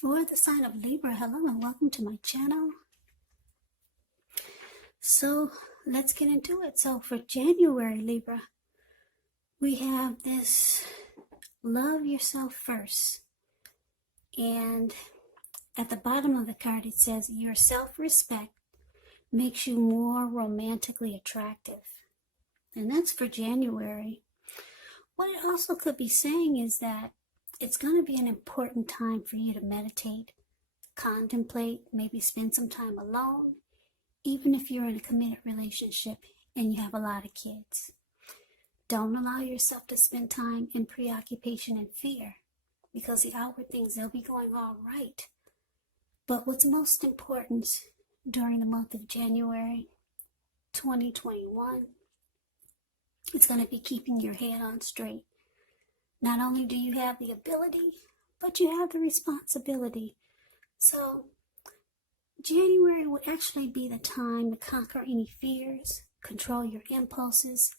For the sign of Libra, hello and welcome to my channel. So let's get into it. So for January, Libra, we have this love yourself first. And at the bottom of the card, it says your self-respect makes you more romantically attractive. And that's for January. What it also could be saying is that it's going to be an important time for you to meditate, contemplate, maybe spend some time alone, even if you're in a committed relationship and you have a lot of kids. Don't allow yourself to spend time in preoccupation and fear, because the outward things, they'll be going all right. But what's most important during the month of January 2021, it's going to be keeping your head on straight. Not only do you have the ability, but you have the responsibility. So January would actually be the time to conquer any fears, control your impulses,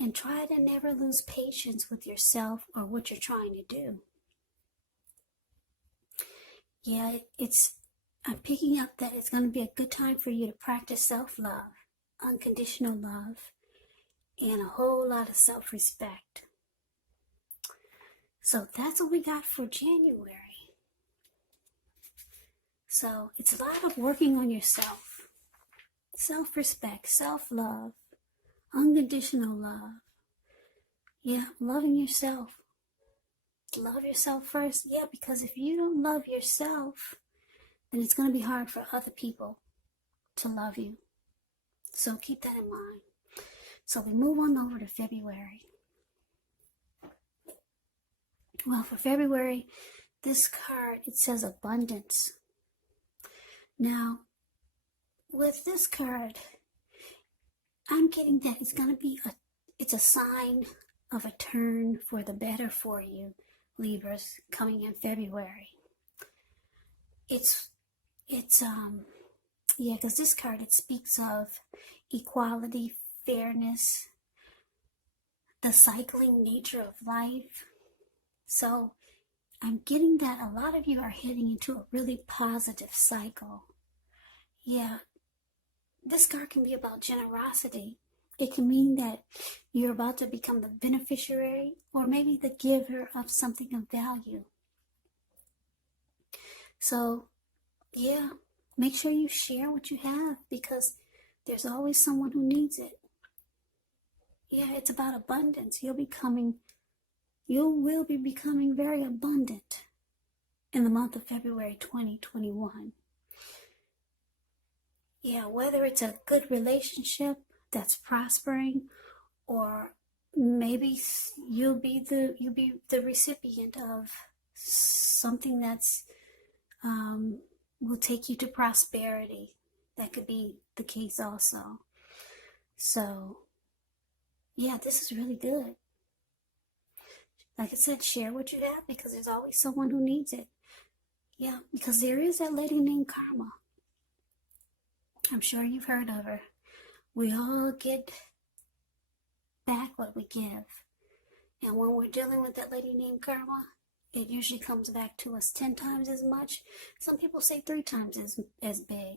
and try to never lose patience with yourself or what you're trying to do. Yeah, I'm picking up that it's going to be a good time for you to practice self-love, unconditional love, and a whole lot of self-respect. So that's what we got for January. So it's a lot of working on yourself. Self-respect, self-love, unconditional love. Yeah, loving yourself. Love yourself first. Yeah, because if you don't love yourself, then it's going to be hard for other people to love you. So keep that in mind. So we move on over to February. Well, for February, this card, it says abundance. Now, with this card, I'm getting that it's a sign of a turn for the better for you, Libras, coming in February. Because this card, it speaks of equality, fairness, the cycling nature of life. So I'm getting that a lot of you are heading into a really positive cycle. Yeah, this card can be about generosity. It can mean that you're about to become the beneficiary or maybe the giver of something of value. So, yeah, make sure you share what you have, because there's always someone who needs it. Yeah, it's about abundance. You will be becoming very abundant in the month of February 2021. Yeah, whether it's a good relationship that's prospering, or maybe you'll be the recipient of something that's will take you to prosperity. That could be the case also. So yeah, this is really good. Like I said, share what you have, because there's always someone who needs it. Yeah, because there is that lady named Karma. I'm sure you've heard of her. We all get back what we give. And when we're dealing with that lady named Karma, it usually comes back to us 10 times as much. Some people say 3 times as big.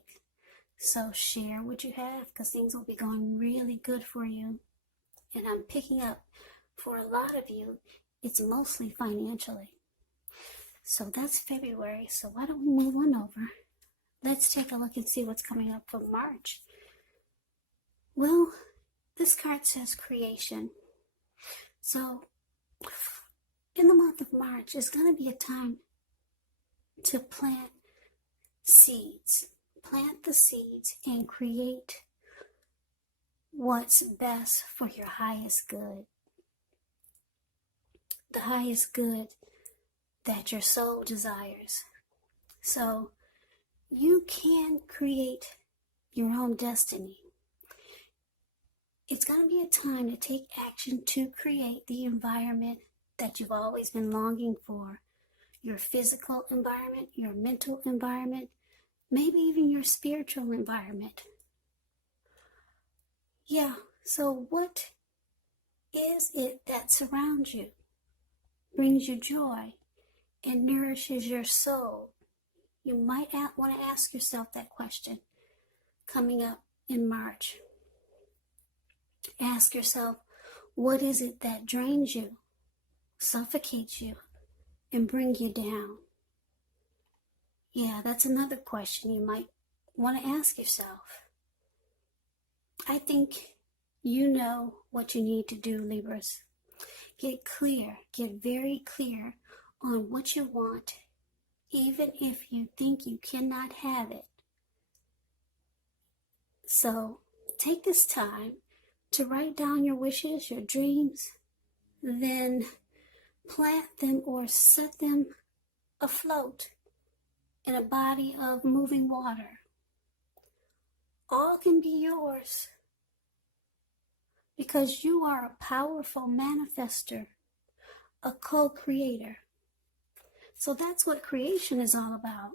So share what you have, because things will be going really good for you. And I'm picking up, for a lot of you, it's mostly financially. So that's February. So why don't we move on over? Let's take a look and see what's coming up for March. Well, this card says creation. So in the month of March, it's going to be a time to plant seeds. Plant the seeds and create what's best for your highest good. The highest good that your soul desires. So you can create your own destiny. It's going to be a time to take action to create the environment that you've always been longing for. Your physical environment, your mental environment, maybe even your spiritual environment. Yeah, so what is it that surrounds you, brings you joy, and nourishes your soul? You might want to ask yourself that question coming up in March. Ask yourself, what is it that drains you, suffocates you, and brings you down? Yeah, that's another question you might want to ask yourself. I think you know what you need to do, Libras. Get clear, get very clear on what you want, even if you think you cannot have it. So take this time to write down your wishes, your dreams, then plant them or set them afloat in a body of moving water. All can be yours because you are a powerful manifester, a co-creator. So that's what creation is all about.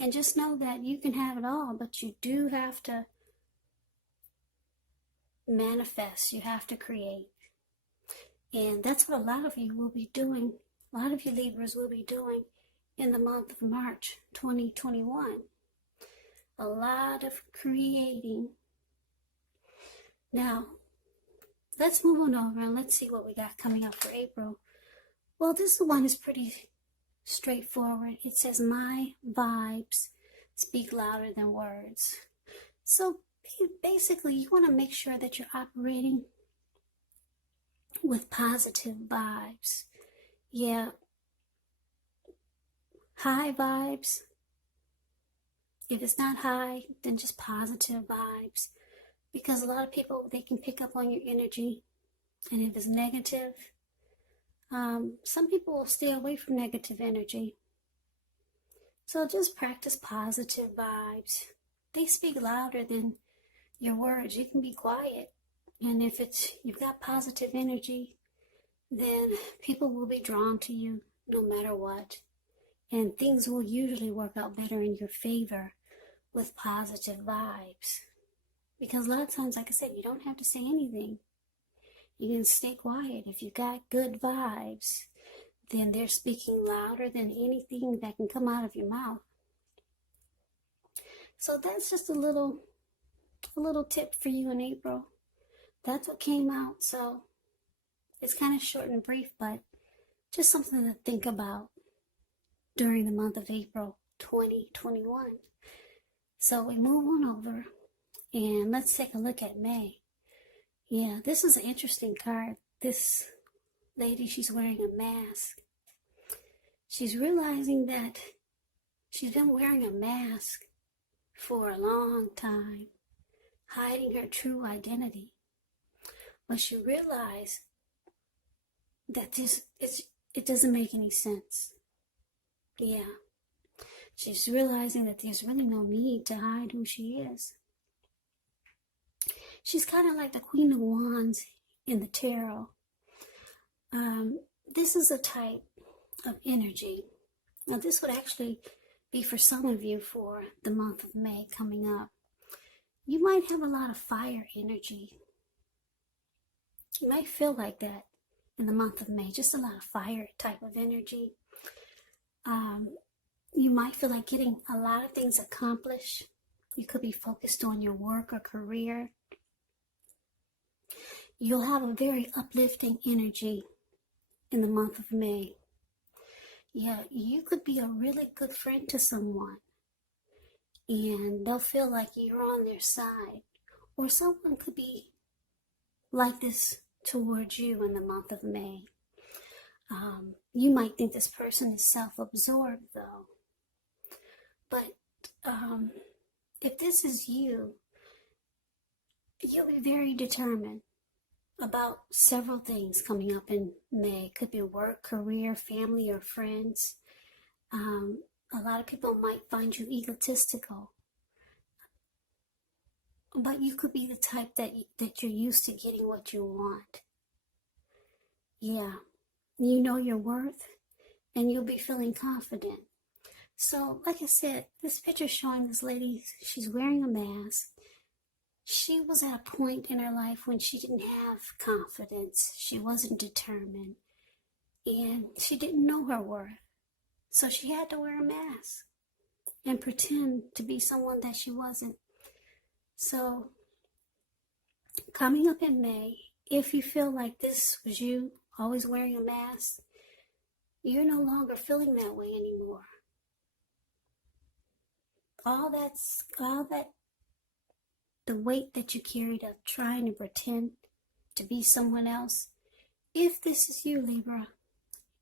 And just know that you can have it all, but you do have to manifest. You have to create. And that's what a lot of you will be doing. A lot of you Libras will be doing in the month of March 2021. A lot of creating. Now, let's move on over and let's see what we got coming up for April. Well, this one is pretty straightforward. It says, my vibes speak louder than words. So basically, you want to make sure that you're operating with positive vibes. Yeah. High vibes. If it's not high, then just positive vibes. Because a lot of people, they can pick up on your energy. And if it's negative, some people will stay away from negative energy. So just practice positive vibes. They speak louder than your words. You can be quiet. And if you've got positive energy, then people will be drawn to you no matter what. And things will usually work out better in your favor with positive vibes. Because a lot of times, like I said, you don't have to say anything. You can stay quiet. If you got good vibes, then they're speaking louder than anything that can come out of your mouth. So that's just a little tip for you in April. That's what came out. So it's kind of short and brief, but just something to think about during the month of April 2021. So we move on over and let's take a look at May. Yeah, this is an interesting card. This lady, she's wearing a mask. She's realizing that she's been wearing a mask for a long time, hiding her true identity. But she realized that it doesn't make any sense. Yeah. She's realizing that there's really no need to hide who she is. She's kind of like the Queen of Wands in the tarot. This is a type of energy. Now, this would actually be for some of you for the month of May coming up. You might have a lot of fire energy. You might feel like that in the month of May, just a lot of fire type of energy. You might feel like getting a lot of things accomplished. You could be focused on your work or career. You'll have a very uplifting energy in the month of May. Yeah, you could be a really good friend to someone, and they'll feel like you're on their side. Or someone could be like this towards you in the month of May. You might think this person is self-absorbed, though. But if this is you, you'll be very determined about several things coming up in May. It could be work, career, family, or friends. A lot of people might find you egotistical. But you could be the type that you're used to getting what you want. Yeah. You know your worth, and you'll be feeling confident. So, like I said, this picture showing this lady, she's wearing a mask. She was at a point in her life when she didn't have confidence. She wasn't determined. And she didn't know her worth. So she had to wear a mask and pretend to be someone that she wasn't. So coming up in May, if you feel like this was you always wearing a mask, you're no longer feeling that way anymore. All that the weight that you carried of trying to pretend to be someone else. If this is you, Libra,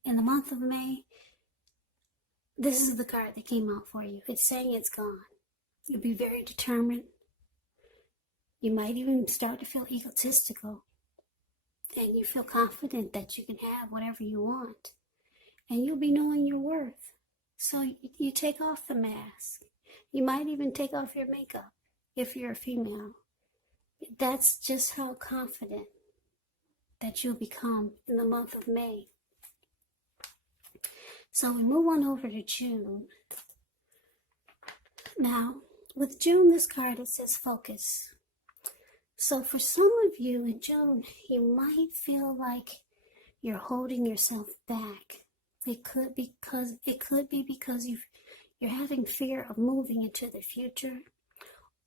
in the month of May, this is the card that came out for you. It's saying it's gone. You'll be very determined. You might even start to feel egotistical. And you feel confident that you can have whatever you want. And you'll be knowing your worth. So you take off the mask. You might even take off your makeup if you're a female. That's just how confident that you'll become in the month of May. So we move on over to June. Now, with June, this card, it says focus. So for some of you in June, you might feel like you're holding yourself back. It could be because you're having fear of moving into the future.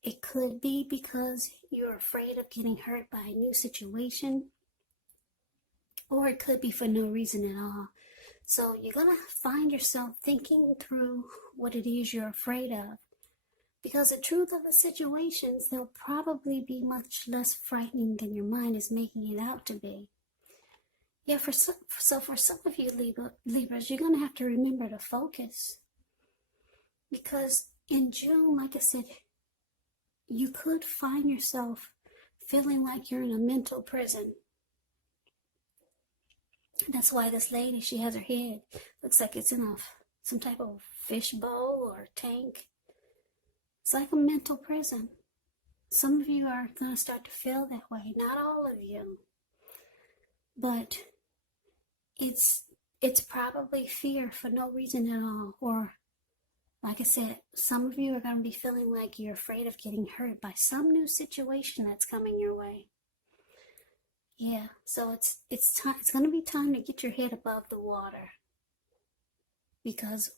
It could be because you're afraid of getting hurt by a new situation. Or it could be for no reason at all. So you're going to find yourself thinking through what it is you're afraid of. Because the truth of the situations, they'll probably be much less frightening than your mind is making it out to be. Yeah, for some of you Libras, you're going to have to remember to focus. Because in June, like I said, you could find yourself feeling like you're in a mental prison. That's why this lady, she has her head, looks like it's in some type of fish bowl or tank. It's like a mental prison. Some of you are going to start to feel that way. Not all of you. But it's probably fear for no reason at all. Or, like I said, some of you are going to be feeling like you're afraid of getting hurt by some new situation that's coming your way. Yeah, so it's going to be time to get your head above the water. Because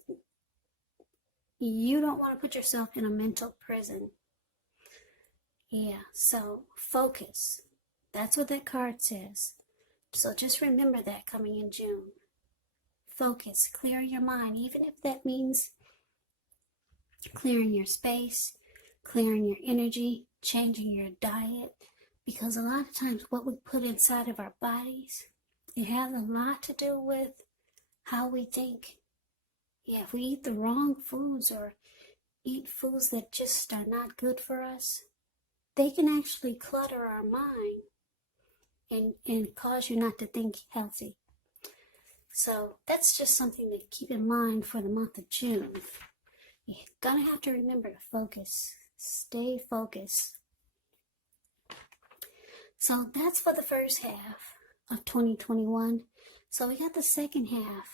you don't want to put yourself in a mental prison. Yeah, so focus. That's what that card says. So just remember that coming in June. Focus, clear your mind, even if that means clearing your space, clearing your energy, changing your diet. Because a lot of times what we put inside of our bodies, it has a lot to do with how we think. Yeah, if we eat the wrong foods or eat foods that just are not good for us, they can actually clutter our mind and cause you not to think healthy. So that's just something to keep in mind for the month of June. You're going to have to remember to focus. Stay focused. So that's for the first half of 2021. So we got the second half,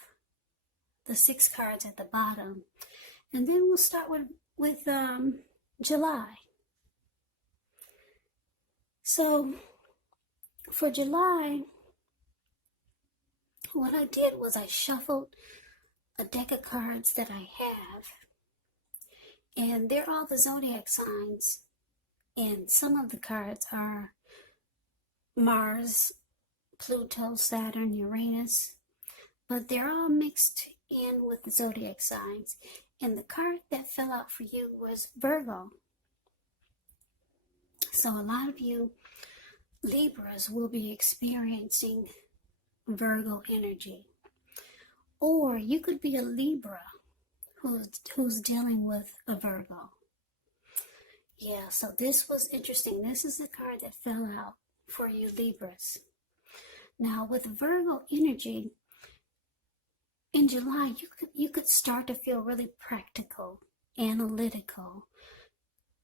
the 6 cards at the bottom. And then we'll start with July. So for July, what I did was I shuffled a deck of cards that I have. And they're all the zodiac signs. And some of the cards are Mars, Pluto, Saturn, Uranus. But they're all mixed in with the zodiac signs. And the card that fell out for you was Virgo. So a lot of you Libras will be experiencing Virgo energy. Or you could be a Libra who's dealing with a Virgo. Yeah, so this was interesting. This is the card that fell out for you Libras. Now with Virgo energy, in July, you could start to feel really practical, analytical,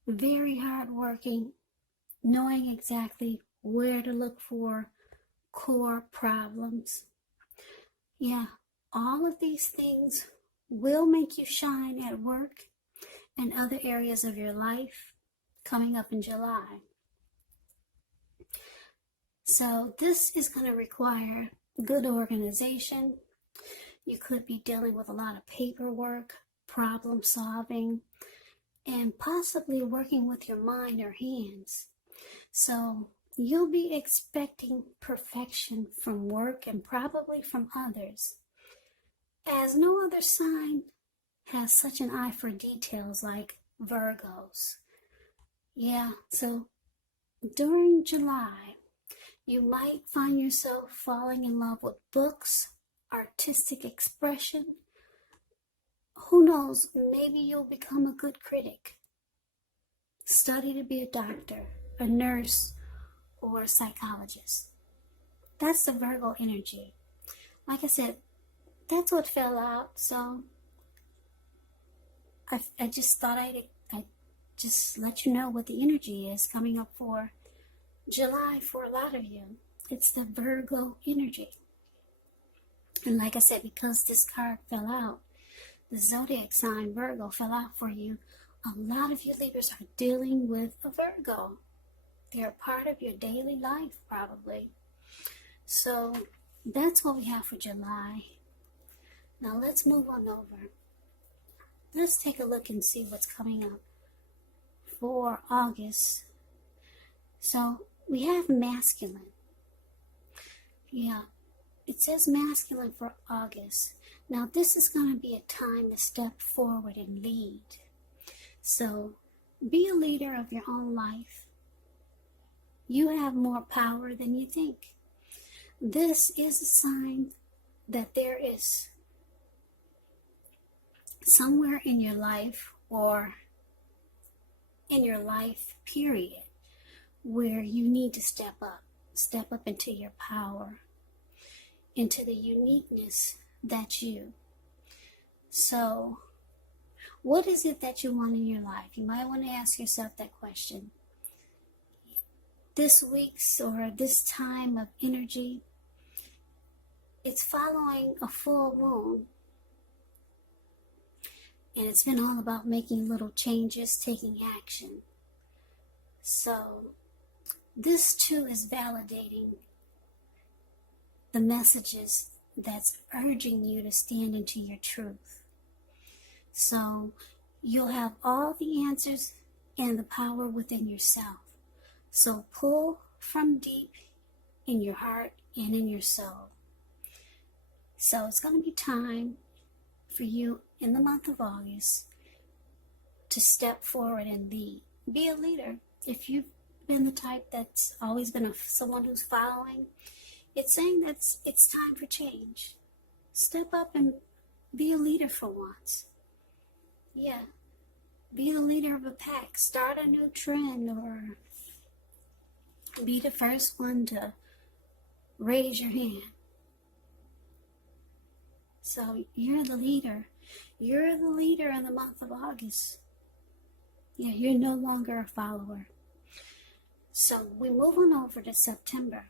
very hardworking, knowing exactly where to look for core problems. Yeah, all of these things will make you shine at work and other areas of your life coming up in July. So this is going to require good organization. You could be dealing with a lot of paperwork, problem solving, and possibly working with your mind or hands. So you'll be expecting perfection from work and probably from others, as no other sign has such an eye for details like Virgos. Yeah, so during July, you might find yourself falling in love with books, artistic expression. Who knows, maybe you'll become a good critic. Study to be a doctor, a nurse, or a psychologist. That's the Virgo energy. Like I said, that's what fell out, so I just thought I'd just let you know what the energy is coming up for July for a lot of you. It's the Virgo energy. And like I said, because this card fell out, the zodiac sign Virgo fell out for you, a lot of you Libras are dealing with a Virgo. They're a part of your daily life, probably. So that's what we have for July. Now let's move on over. Let's take a look and see what's coming up for August. So we have masculine. Yeah, it says masculine for August. Now this is going to be a time to step forward and lead. So be a leader of your own life. You have more power than you think. This is a sign that there is somewhere in your life or in your life period where you need to step up into your power, into the uniqueness that's you. So what is it that you want in your life? You might want to ask yourself that question. This week's or this time of energy, it's following a full moon. And it's been all about making little changes, taking action. So this too is validating the messages that's urging you to stand into your truth. So you'll have all the answers and the power within yourself. So pull from deep in your heart and in your soul. So it's going to be time for you in the month of August to step forward and lead. Be a leader. If you've been the type that's always been someone who's following, it's saying that it's time for change. Step up and be a leader for once. Yeah. Be the leader of a pack. Start a new trend or be the first one to raise your hand. So you're the leader. You're the leader in the month of August. Yeah, you're no longer a follower. So we move on over to September.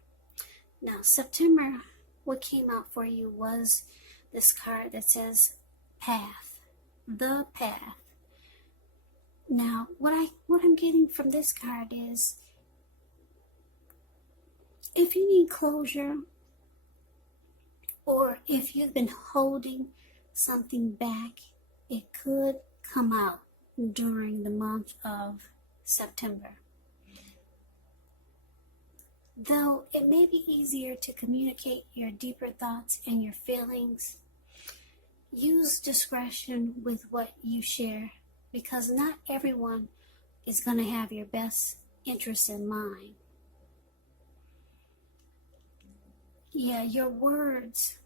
Now, September, what came out for you was this card that says path. The path. Now, what I'm getting from this card is if you need closure or if you've been holding something back, it could come out during the month of September. Though it may be easier to communicate your deeper thoughts and your feelings, use discretion with what you share because not everyone is going to have your best interests in mind. Yeah, your words.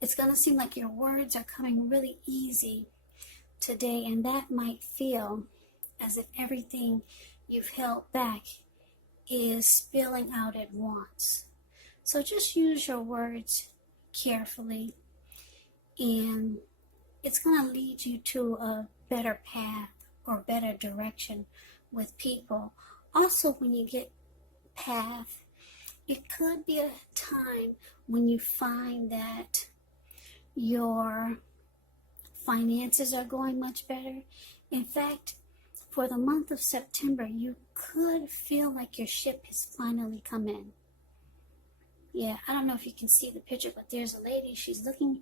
It's going to seem like your words are coming really easy today, and that might feel as if everything you've held back is spilling out at once. So just use your words carefully, and it's going to lead you to a better path or better direction with people. Also, when you get path, it could be a time when you find that your finances are going much better. In fact, for the month of September, you could feel like your ship has finally come in. Yeah, I don't know if you can see the picture, but there's a lady. She's looking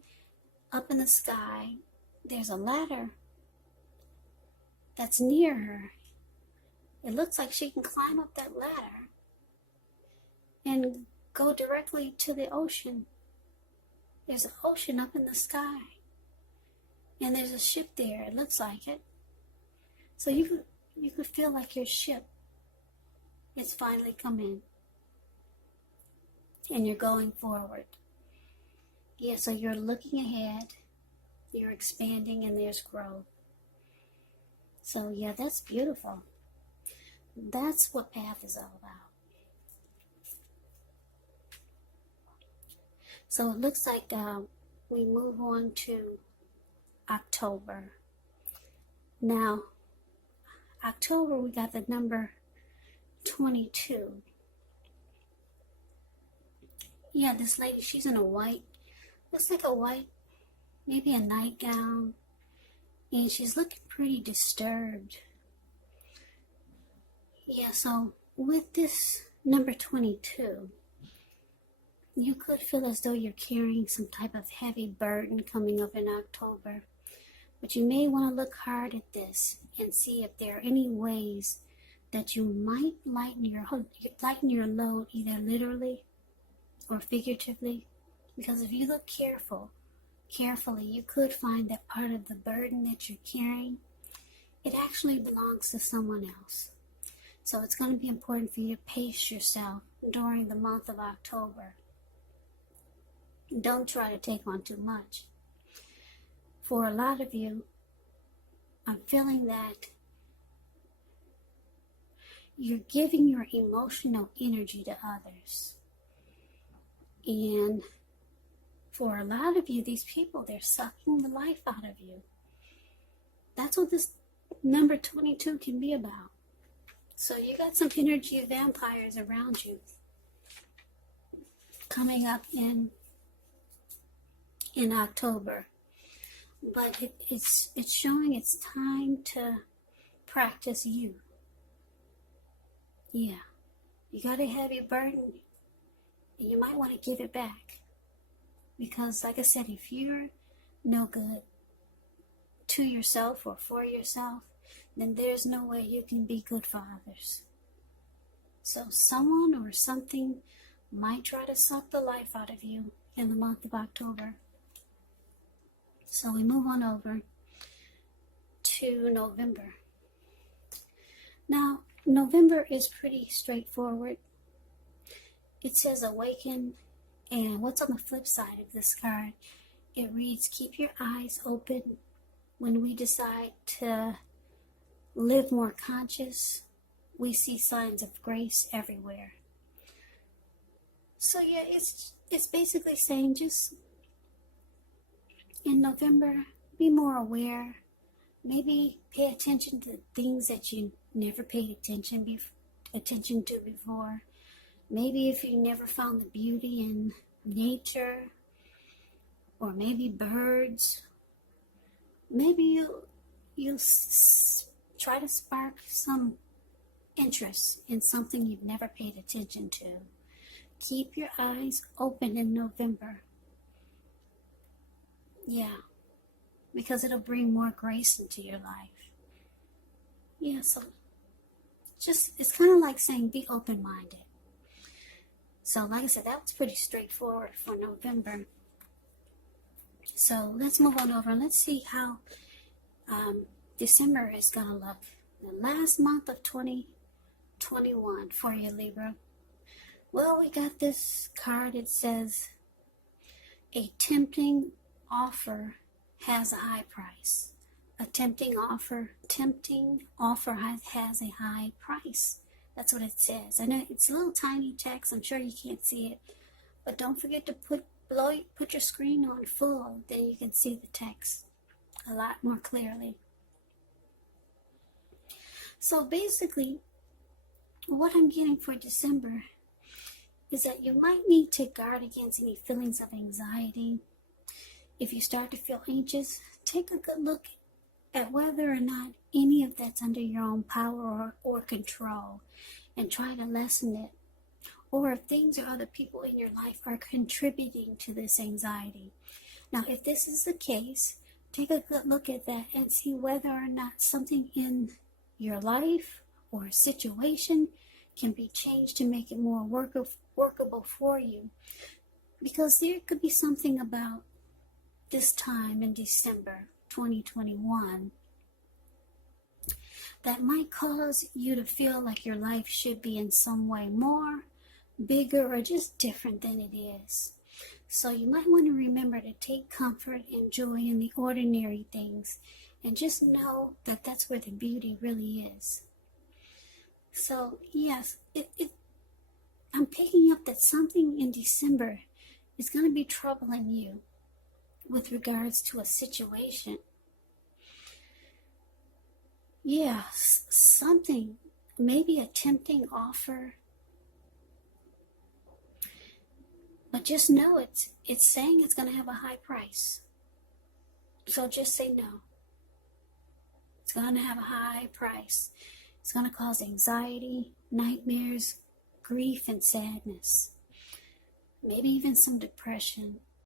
up in the sky. There's a ladder that's near her. It looks like she can climb up that ladder and go directly to the ocean. There's an ocean up in the sky, and there's a ship there. It looks like it. So you could feel like your ship is finally come in, and you're going forward. Yeah, so you're looking ahead, you're expanding, and there's growth. So yeah, that's beautiful. That's what Path is all about. So it looks like we move on to October. Now, October, we got the number 22. Yeah, this lady, she's in a white, looks like a white, maybe a nightgown, and she's looking pretty disturbed. Yeah, so with this number 22, you could feel as though you're carrying some type of heavy burden coming up in October. But you may want to look hard at this and see if there are any ways that you might lighten your load, either literally or figuratively. Because if you look carefully, you could find that part of the burden that you're carrying, it actually belongs to someone else. So it's going to be important for you to pace yourself during the month of October. Don't try to take on too much. For a lot of you, I'm feeling that you're giving your emotional energy to others. And for a lot of you, these people, they're sucking the life out of you. That's what this number 22 can be about. So you got some energy vampires around you coming up in October. But it's showing it's time to practice you. Yeah. You got a heavy burden, and you might want to give it back. Because, like I said, if you're no good to yourself or for yourself, then there's no way you can be good for others. So someone or something might try to suck the life out of you in the month of October. So we move on over to November. Now, November is pretty straightforward. It says awaken, and what's on the flip side of this card? It reads, keep your eyes open. When we decide to live more conscious, we see signs of grace everywhere. So yeah, it's basically saying just in November, be more aware. Maybe pay attention to things that you never paid attention to before. Maybe if you never found the beauty in nature, or maybe birds, maybe you'll try to spark some interest in something you've never paid attention to. Keep your eyes open in November. Yeah, because it'll bring more grace into your life. Yeah, so it's kind of like saying be open-minded. So like I said, that was pretty straightforward for November. So let's move on over and let's see how December is going to look. The last month of 2021 for you, Libra. Well, we got this card. It says, a tempting offer has a high price. A tempting offer has a high price. That's what it says. I know it's a little tiny text. I'm sure you can't see it. But don't forget to put your screen on full. Then you can see the text a lot more clearly. So basically, what I'm getting for December is that you might need to guard against any feelings of anxiety. If you start to feel anxious, take a good look at whether or not any of that's under your own power or control, and try to lessen it or if things or other people in your life are contributing to this anxiety. Now, if this is the case, take a good look at that and see whether or not something in your life or a situation can be changed to make it more workable for you. Because there could be something about this time in December 2021 that might cause you to feel like your life should be in some way more, bigger, or just different than it is. So you might want to remember to take comfort and joy in the ordinary things and just know that that's where the beauty really is. So yes, I'm picking up that something in December is going to be troubling you with regards to a situation. Yeah, something, maybe a tempting offer. But just know it's saying it's going to have a high price. So just say no. It's going to have a high price. It's going to cause anxiety, nightmares, grief, and sadness. Maybe even some depression.